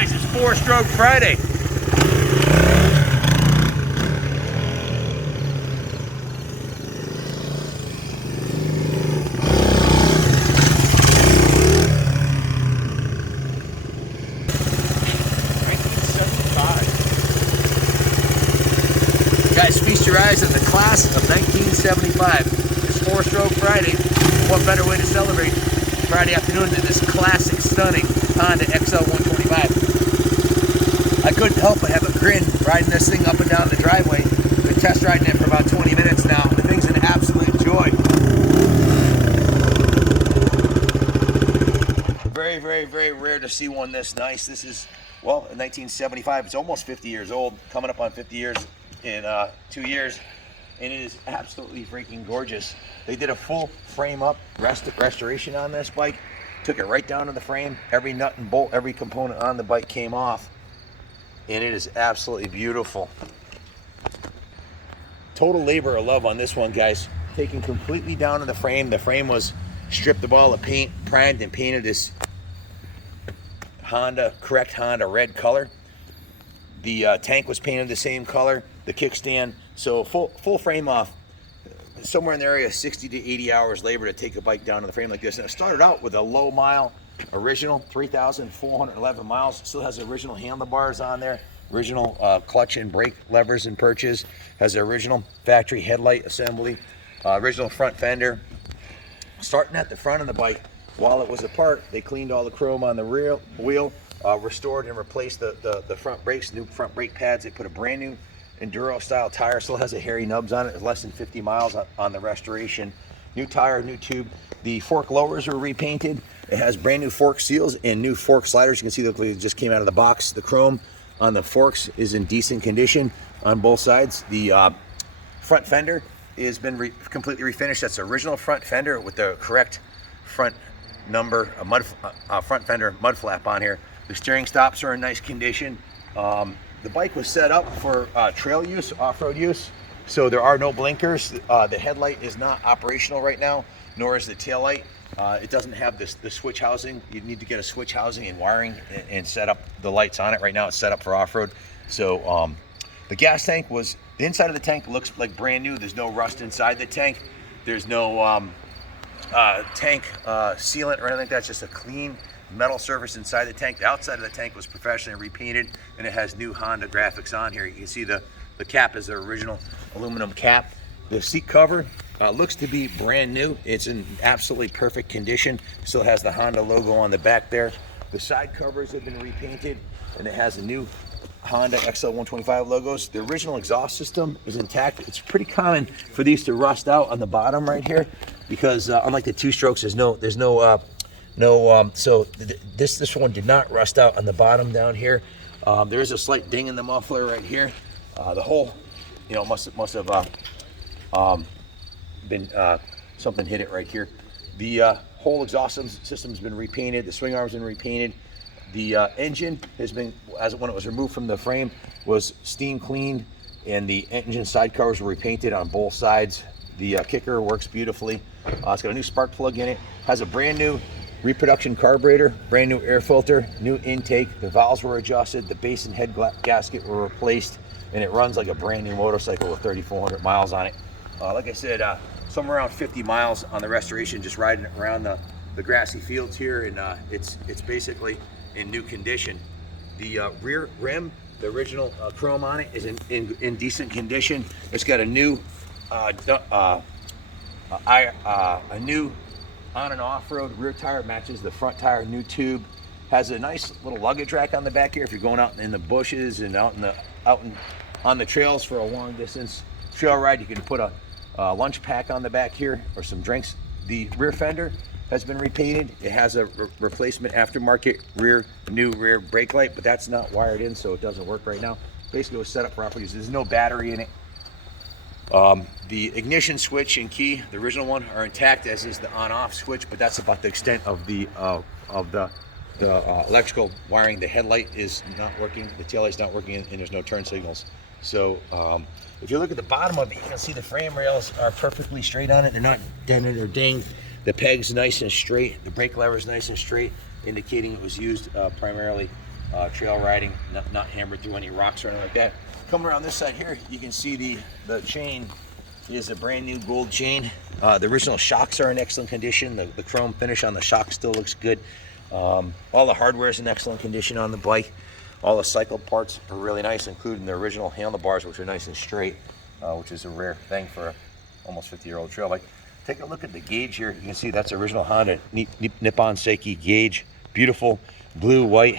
Guys, it's 4-stroke Friday. Guys, feast your eyes on the class of 1975. It's 4-stroke Friday. What better way to celebrate Friday afternoon than this classic, stunning Honda XL125. I couldn't help but have a grin riding this thing up and down the driveway. Been test riding it for about 20 minutes now. The thing's an absolute joy. Very, very, very rare to see one this nice. This is, well, in 1975. It's almost 50 years old, coming up on 50 years in 2 years, and it is absolutely freaking gorgeous. They did a full frame up restoration on this bike, took it right down to the frame. Every nut and bolt, every component on the bike came off, and it is absolutely beautiful. Total labor of love on this one, guys. Taken completely down to the frame. The frame was stripped of all the paint, primed and painted this correct Honda red color. The tank was painted the same color, the kickstand. So full frame off, somewhere in the area of 60 to 80 hours labor to take a bike down to the frame like this. And it started out with a low mile original, 3,411 miles. Still has original handlebars on there, original clutch and brake levers and perches, has the original factory headlight assembly, original front fender. Starting at the front of the bike, while it was apart, they cleaned all the chrome on the rear wheel, restored and replaced the front brakes, new front brake pads. They put a brand new Enduro style tire, still has a hairy nubs on it, less than 50 miles on the restoration. New tire, new tube. The fork lowers were repainted. It has brand new fork seals and new fork sliders. You can see they just came out of the box. The chrome on the forks is in decent condition on both sides. The front fender has been completely refinished. That's the original front fender with the correct front number, front fender mud flap on here. The steering stops are in nice condition. The bike was set up for trail use, off-road use, so there are no blinkers. The headlight is not operational right now, nor is the tail light. It doesn't have the switch housing. You need to get a switch housing and wiring and set up the lights on it. Right now it's set up for off-road. So the gas tank was, the inside of the tank looks like brand new. There's no rust inside the tank. There's no tank sealant or anything like that. It's just a clean metal surface inside the tank. The outside of the tank was professionally repainted, and it has new Honda graphics on here. You can see the cap is the original aluminum cap. The seat cover looks to be brand new. It's in absolutely perfect condition. Still has the Honda logo on the back there. The side covers have been repainted, and it has a new Honda XL125 logos. The original exhaust system is intact. It's pretty common for these to rust out on the bottom right here, because unlike the 2-strokes, this one did not rust out on the bottom down here. There is a slight ding in the muffler right here. The whole, must have been something hit it right here. The whole exhaust system's been repainted. The swing arm's been repainted. The engine has been, when it was removed from the frame, was steam cleaned, and the engine side covers were repainted on both sides. The kicker works beautifully. It's got a new spark plug in it. Has a brand new reproduction carburetor, brand new air filter, new intake. The valves were adjusted, the base and head gasket were replaced, and it runs like a brand new motorcycle with 3,400 miles on it. Like I said, somewhere around 50 miles on the restoration, just riding around the grassy fields here, and it's basically in new condition. The rear rim, the original chrome on it, is in decent condition. It's got a new on and off-road rear tire, matches the front tire, new tube. Has a nice little luggage rack on the back here if you're going out in the bushes and on the trails for a long distance trail ride. You can put a lunch pack on the back here or some drinks. The rear fender has been repainted. It has a replacement aftermarket new rear brake light, but that's not wired in, so it doesn't work right now. Basically, it was set up for off-road use. There's no battery in it. The ignition switch and key, the original one, are intact, as is the on-off switch, but that's about the extent of the electrical wiring. The headlight is not working, the taillight's not working, and there's no turn signals. So if you look at the bottom of it, you can see the frame rails are perfectly straight on it. They're not dented or dinged. The peg's nice and straight. The brake lever is nice and straight, indicating it was used primarily trail riding, not hammered through any rocks or anything like that. Coming around this side here, you can see the chain is a brand new gold chain. The original shocks are in excellent condition. The chrome finish on the shock still looks good. All the hardware is in excellent condition on the bike. All the cycle parts are really nice, including the original handlebars, which are nice and straight, which is a rare thing for a almost 50-year-old trail bike. Take a look at the gauge here. You can see that's original Honda Nippon Seiki gauge. Beautiful blue, white.